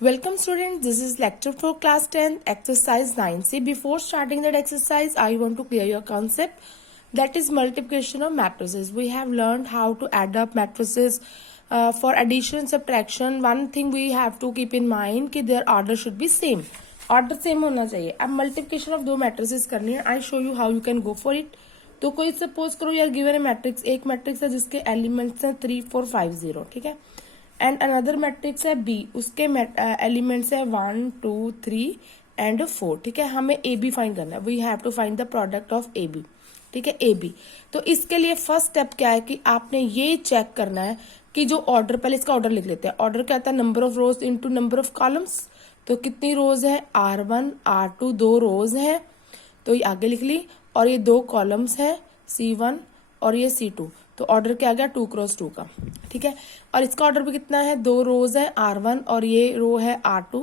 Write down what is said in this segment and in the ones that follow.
Welcome students, this is lecture for class 10 exercise 9. See, before starting that exercise, I want to clear your concept, that is multiplication of matrices. We have learned how to add up matrices for addition, subtraction. One thing we have to keep in mind कि their order should be same. Order same होना चाहिए. अब multiplication of दो matrices करनी है. I show you how you can go for it. तो कोई suppose करो यार given a matrix, एक matrix है जिसके elements हैं 3, 4, 5, 0, ठीक है. एंड अनदर मैट्रिक्स है बी, उसके एलिमेंट्स है 1, 2, 3 एंड 4, ठीक है. हमें ए बी फाइंड करना है. We have to find the product of A B, ठीक है, ए बी. तो इसके लिए फर्स्ट स्टेप क्या है कि आपने ये चेक करना है कि जो ऑर्डर, पहले इसका ऑर्डर लिख लेते हैं. ऑर्डर क्या आता है? Number of rose into number of columns. तो कितनी रोज है? R1 R2, 2 रोज है, तो ये आगे लिख ली. और ये 2 कॉलम्स है, C1 और ये C2. तो ऑर्डर क्या आ गया? 2 क्रॉस 2 का, ठीक है. और इसका ऑर्डर भी कितना है? 2 रोज है R1 और ये रो है R2,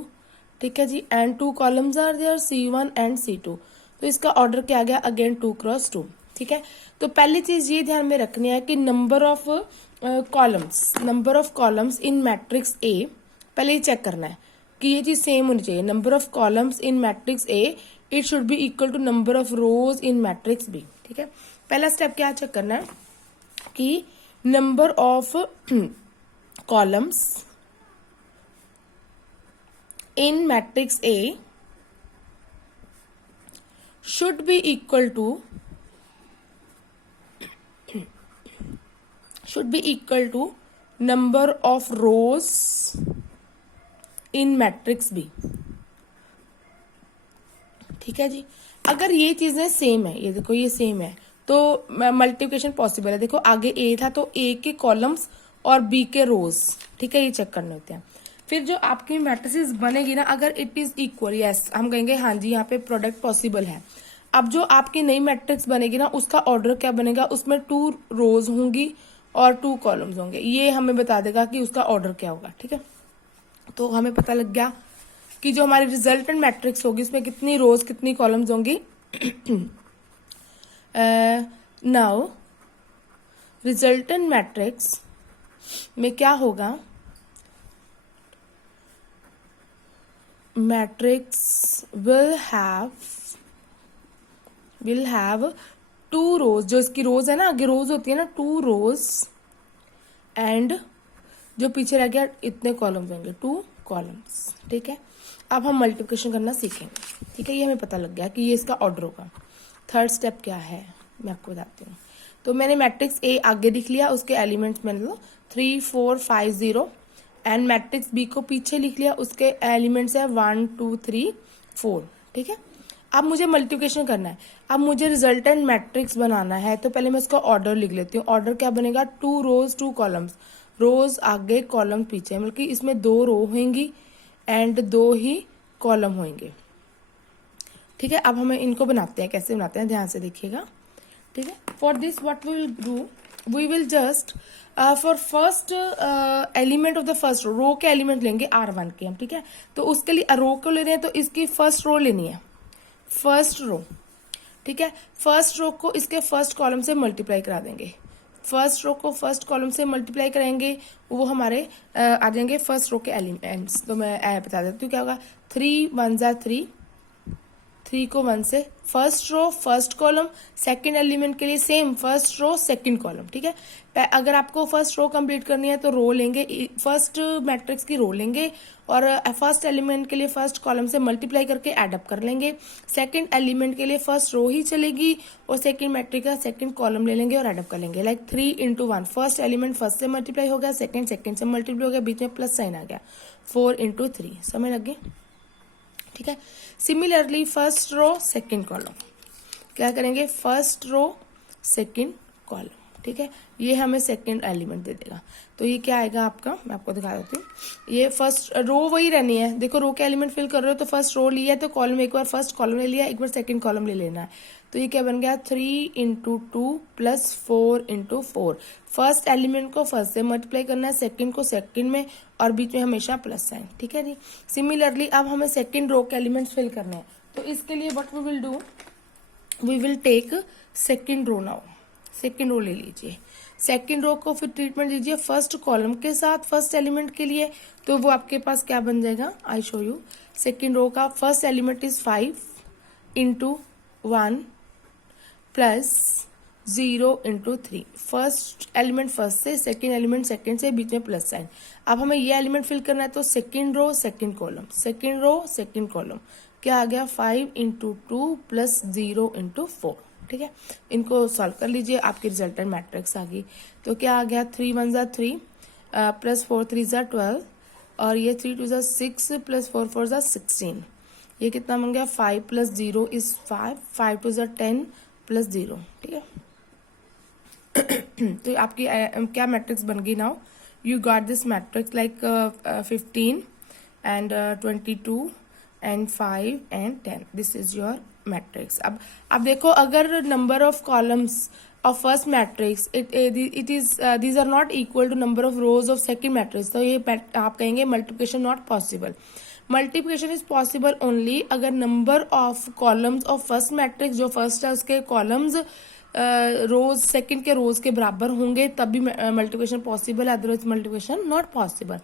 ठीक है जी. And 2 columns are there, C1 and C2. तो इसका ऑर्डर क्या आ गया? अगेन 2 क्रॉस 2, ठीक है. तो पहली चीज ये ध्यान में रखनी है कि number of columns in matrix ए, पहले ही चेक करना है कि ये चीज सेम होनी चाहिए. Number of columns in matrix A it should be equal to number of rows in matrix B, ठीक है. पहला स्टेप क्या चेक करना है कि number of columns in matrix A should be equal to number of rows in matrix B, ठीक है जी. अगर ये चीजें सेम है, ये देखो ये सेम है, तो मल्टीप्लिकेशन पॉसिबल है. देखो आगे ए था तो ए के कॉलम्स और बी के रोज, ठीक है, ये चेक करने होते हैं. फिर जो आपकी मैट्रिसेस बनेगी ना, अगर इट इज इक्वल, यस हम कहेंगे हाँ जी यहाँ पे प्रोडक्ट पॉसिबल है. अब जो आपकी नई मैट्रिक्स बनेगी ना, उसका ऑर्डर क्या बनेगा? उसमें 2 रोज होंगी और 2 कॉलम्स होंगे. ये हमें बता देगा कि उसका ऑर्डर क्या होगा, ठीक है. तो हमें पता लग गया कि जो हमारी रिजल्टेंट मैट्रिक्स होगी उसमें कितनी रोज कितनी कॉलम्स होंगी. नाउ रिजल्टेंट मैट्रिक्स में क्या होगा? मैट्रिक्स विल हैव 2 रोज. जो इसकी रोज है ना, आगे रोज होती है ना, 2 रोज एंड जो पीछे रह गया इतने कॉलम्स होंगे, 2 कॉलम्स, ठीक है. अब हम मल्टीप्लिकेशन करना सीखेंगे, ठीक है. ये हमें पता लग गया कि ये इसका ऑर्डर होगा. थर्ड स्टेप क्या है मैं आपको बताती हूँ. तो मैंने मैट्रिक्स ए आगे लिख लिया, उसके एलिमेंट्स मैंने लो 3, 4, 5, 0 एंड मैट्रिक्स बी को पीछे लिख लिया, उसके एलिमेंट्स है 1, 2, 3, 4, ठीक है. अब मुझे मल्टीप्लिकेशन करना है. अब मुझे रिजल्टेंट मैट्रिक्स बनाना है, तो पहले मैं उसका ऑर्डर लिख लेती हूँ. ऑर्डर क्या बनेगा? 2 रोज 2 कॉलम्स, रोज आगे कॉलम पीछे, मतलब कि इसमें 2 रो होंगी एंड 2 ही कॉलम होंगे, ठीक है. अब हमें इनको बनाते हैं. कैसे बनाते हैं ध्यान से देखिएगा, ठीक है. For this what we will do, we will just for first element of the first row के एलिमेंट लेंगे R1 के हम, ठीक है. तो उसके लिए रो को ले रहे हैं तो इसकी फर्स्ट रो लेनी है, फर्स्ट रो, ठीक है. फर्स्ट रो को इसके फर्स्ट कॉलम से मल्टीप्लाई करा देंगे. फर्स्ट रो को फर्स्ट कॉलम से मल्टीप्लाई करेंगे, वो हमारे आ जाएंगे फर्स्ट रो के एलिमेंट्स. तो मैं बता देती हूँ क्या होगा. 3 1 जा 3 को 1 से first row first column, second element के लिए same first row second column, ठीक है. अगर आपको फर्स्ट रो कंप्लीट करनी है तो रो लेंगे, फर्स्ट मैट्रिक्स की रो लेंगे और फर्स्ट एलिमेंट के लिए फर्स्ट कॉलम से मल्टीप्लाई करके एडअप कर लेंगे. सेकंड एलिमेंट के लिए फर्स्ट रो ही चलेगी और सेकंड मैट्रिक्स का सेकंड कॉलम ले लेंगे और एडअप कर लेंगे. लाइक 3 × 1, फर्स्ट एलिमेंट फर्स्ट से मल्टीप्लाई हो गया, सेकंड से मल्टीप्लाई हो गया, बीच में प्लस साइन आ गया, 4 × 3. समझ लग गई, ठीक है. Similarly first row second column क्या करेंगे? फर्स्ट रो सेकंड कॉलम, ठीक है. ये हमें सेकंड एलिमेंट दे देगा. तो ये क्या आएगा आपका, मैं आपको दिखा देती हूँ. ये फर्स्ट रो वही रहनी है. देखो रो के एलिमेंट फिल कर रहे हो तो फर्स्ट रो लिया है तो कॉलम, एक बार फर्स्ट कॉलम ले लिया, एक बार सेकंड कॉलम ले लेना है. तो ये क्या बन गया? 3 × 2 + 4 × 4. फर्स्ट एलिमेंट को फर्स्ट से मल्टीप्लाई करना है, सेकंड को सेकंड में और बीच में हमेशा प्लस साइन, ठीक है जी. सिमिलरली अब हमें सेकंड रो के एलिमेंट्स फिल करने हैं. तो इसके लिए what we will do, we will take second row now. Second row ले लीजिए. सेकंड रो को फिर ट्रीटमेंट दीजिए फर्स्ट कॉलम के साथ फर्स्ट एलिमेंट के लिए, तो वो आपके पास क्या बन जाएगा, I show you. Second row का first element is 5 into 1 plus 0 into 3। First element first से, सेकेंड एलिमेंट सेकेंड से, बीच में प्लस साइन। अब हमें ये एलिमेंट फिल करना है, तो second row second column, second row second column, क्या आ गया 5 इंटू 2 प्लस 0 इंटू 4। ठीक है, इनको सॉल्व कर लीजिए, आपकी रिजल्टेंट मैट्रिक्स आ गई। तो क्या आ गया 3 1 ज़ा 3 प्लस 4 3 ज़ा 12 और ये 3 2 ज़ा 6 प्लस 4 4 ज़ा 16। ये कितना बन गया 5 प्लस 0 इज 5, 5 2 ज़ा 10 प्लस 0। ठीक है, तो आपकी क्या मैट्रिक्स बन गई now, you got this matrix like 15 and 22 and 5 and 10, this is your matrix. अब देखो, अगर number of columns of first matrix it is these are not equal to number of rows of second matrix, तो ये आप कहेंगे multiplication not possible. Multiplication is possible only अगर number of columns of first matrix, जो first है उसके columns rows second के रोज के बराबर होंगे, तब भी मल्टीप्लिकेशन पॉसिबल है, अदरवाइज मल्टीप्लिकेशन नॉट पॉसिबल।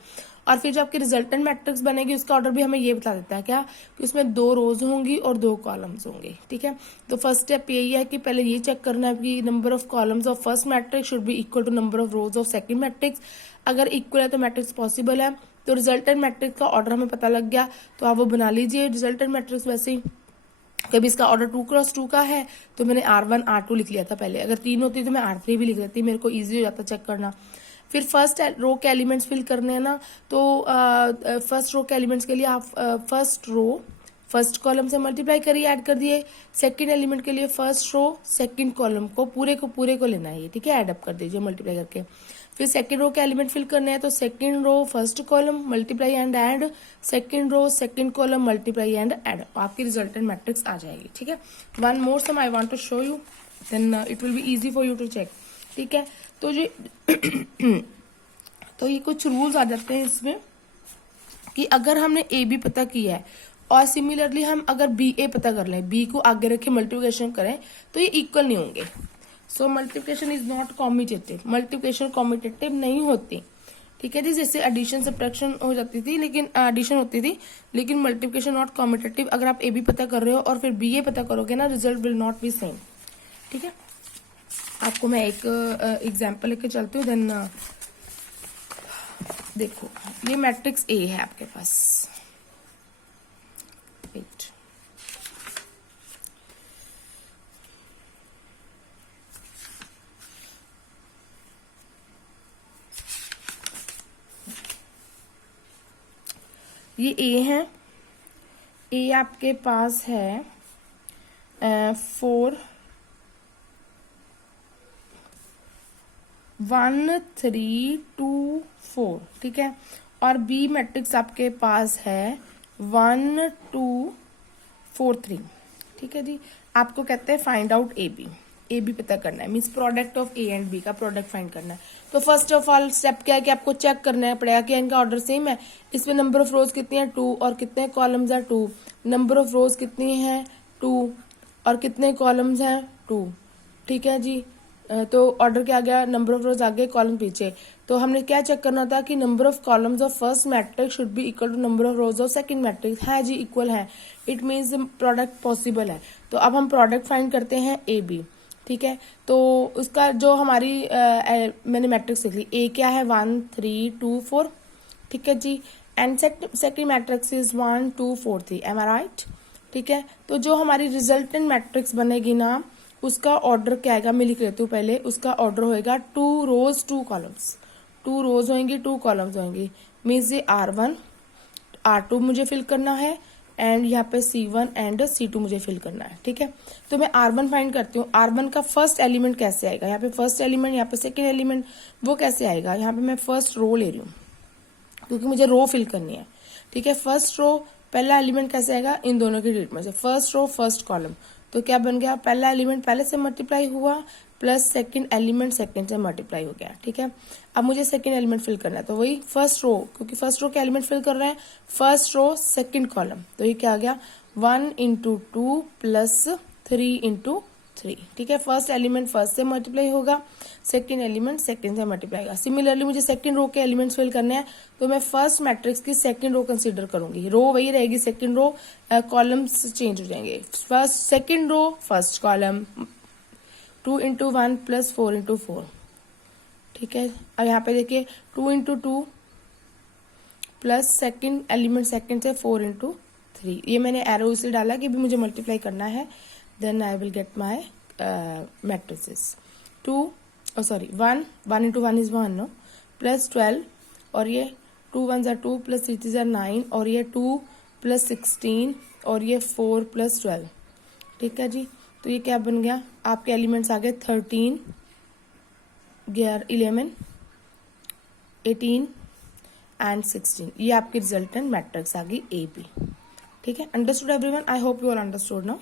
और फिर जो आपकी रिजल्टेंट मैट्रिक्स बनेगी उसका ऑर्डर भी हमें ये बता देता है क्या, कि उसमें 2 रोज होंगी और 2 कॉलम्स होंगे। ठीक है, तो फर्स्ट स्टेप यही है कि पहले ये चेक करना है कि number of columns of first matrix should be equal to number of rows of second matrix. अगर इक्वल है तो मैट्रिक्स पॉसिबल है। तो रिजल्टेंट मैट्रिक्स का ऑर्डर हमें पता लग गया, तो आप वो बना लीजिए रिजल्टेंट मैट्रिक्स। वैसे ही कभी इसका ऑर्डर 2 क्रॉस 2 का है तो मैंने R1 R2 लिख लिया था पहले, अगर 3 होती तो मैं R3 भी लिख लेती, मेरे को इजी हो जाता चेक करना। फिर फर्स्ट रो के एलिमेंट्स फिल करने हैं ना, तो फर्स्ट रो के एलिमेंट्स के लिए आप फर्स्ट रो फर्स्ट कॉलम से मल्टीप्लाई करिए, ऐड कर दिए। सेकंड एलिमेंट के लिए फर्स्ट रो सेकंड कॉलम को पूरे को लेना है, ठीक है, एड अप कर दीजिए मल्टीप्लाई करके। फिर सेकंड रो के एलिमेंट फिल करने हैं, तो second row first column multiply and add, second row second column multiply and add, आपकी रिजल्टेंट मैट्रिक्स आ जाएगी। ठीक है, one more sum I want to show you, then it will be easy for you to check. ठीक है, तो ये तो ये कुछ रूल्स आ जाते हैं इसमें कि अगर हमने ए बी पता किया है और सिमिलरली हम अगर बी ए पता कर लें, बी को आगे रखे मल्टीप्लिकेशन करें, तो ये इक्वल नहीं होंगे। So multiplication is not commutative, multiplication commutative नहीं होती। ठीक है जी, जैसे एडिशन सब्ट्रैक्शन हो जाती थी, लेकिन एडिशन होती थी, लेकिन मल्टीप्लिकेशन नॉट कॉम्यूटेटिव। अगर आप ए बी पता कर रहे हो और फिर बी ए पता करोगे ना, result will not be same. ठीक है, आपको मैं एक एग्जाम्पल लेके चलती हूँ, देन देखो ये मैट्रिक्स ए है आपके पास, वेट, ये ए है, ए आपके पास है 4 1 3 2 4। ठीक है, और बी मैट्रिक्स आपके पास है 1 2 4 3। ठीक है जी, आपको कहते हैं find out A B, A B पता करना है, means product of A and B का प्रोडक्ट फाइंड करना है। तो फर्स्ट ऑफ ऑल स्टेप क्या है कि आपको चेक करना है पड़ेगा कि इनका ऑर्डर सेम है। इसमें नंबर ऑफ रोज कितनी है 2 और कितने कॉलम्स है 2, नंबर ऑफ रोज कितनी है 2 और कितने कॉलम्स हैं 2। ठीक है जी, तो ऑर्डर क्या आ गया, नंबर ऑफ रोज आगे कॉलम पीछे। तो हमने क्या चेक करना था कि number of columns of first matrix should be equal to number of rows of second matrix. है जी, इक्वल है, इट मीन्स प्रोडक्ट पॉसिबल है। तो अब हम प्रोडक्ट फाइंड करते हैं ए बी। ठीक है, तो उसका जो हमारी मैंने मैट्रिक्स लिख ली, ए क्या है 1 3 2 4। ठीक है जी, and second matrix is 1 2 4 3, am I right. ठीक है, तो जो हमारी रिजल्टेंट मैट्रिक्स बनेगी ना, उसका ऑर्डर क्या आएगा, मैं लिख लेती हूँ पहले। उसका ऑर्डर होएगा 2 रोज 2 कॉलम्स, 2 रोज होंगी 2 कॉलम्स होंगी, मीन्स ये R1 R2 मुझे फिल करना है एंड यहाँ पे C1 एंड C2 मुझे फिल करना है। ठीक है, तो मैं R1 फाइंड करती हूँ। R1 का फर्स्ट एलिमेंट कैसे आएगा, यहाँ पे फर्स्ट एलिमेंट, यहाँ पे सेकेंड एलिमेंट, वो कैसे आएगा। यहाँ पे मैं फर्स्ट रो ले रही हूँ क्योंकि मुझे रो फिल करनी है। ठीक है, फर्स्ट रो पहला एलिमेंट कैसे आएगा, इन दोनों की ट्रीटमेंट से, फर्स्ट रो फर्स्ट कॉलम। तो क्या बन गया, पहला एलिमेंट पहले से मल्टीप्लाई हुआ प्लस सेकंड एलिमेंट सेकंड से मल्टीप्लाई हो गया। ठीक है, अब मुझे सेकंड एलिमेंट फिल करना है, तो वही फर्स्ट रो, क्योंकि फर्स्ट रो के एलिमेंट फिल कर रहे हैं, फर्स्ट रो सेकंड कॉलम। तो ये क्या आ गया 1 इंटू 2 प्लस 3 इंटू 3, ठीक है। फर्स्ट एलिमेंट फर्स्ट से मल्टीप्लाई होगा, सेकंड एलिमेंट सेकंड से मल्टीप्लाई होगा। सिमिलरली मुझे सेकंड रो के एलिमेंट्स फिल करने हैं, तो मैं फर्स्ट मैट्रिक्स की सेकंड रो कंसीडर करूंगी। रो वही रहेगी, सेकंड रो कॉलम्स चेंज हो जाएंगे। First second row first column 2 into 1 plus 4 into 4, ठीक है। अब यहाँ पे देखिए 2 into 2 plus second element second से 4 इंटू 3। ये मैंने एरो इसलिए डाला कि भी मुझे मल्टीप्लाई करना है, then I will get my matrices. 1 into 1 is 1 no, plus 12 और ये 2 1 ज़ा 2 प्लस 3 ज़ा 9 और ये 2 प्लस 16 और ये 4 प्लस 12, ठीक है जी। तो ये क्या बन गया, आपके एलिमेंट्स आ गए 13 11 18 एंड 16। ये आपकी रिजल्टेंट मैट्रिक्स आ गई AB, ठीक है। Understood everyone? I hope you all understood now.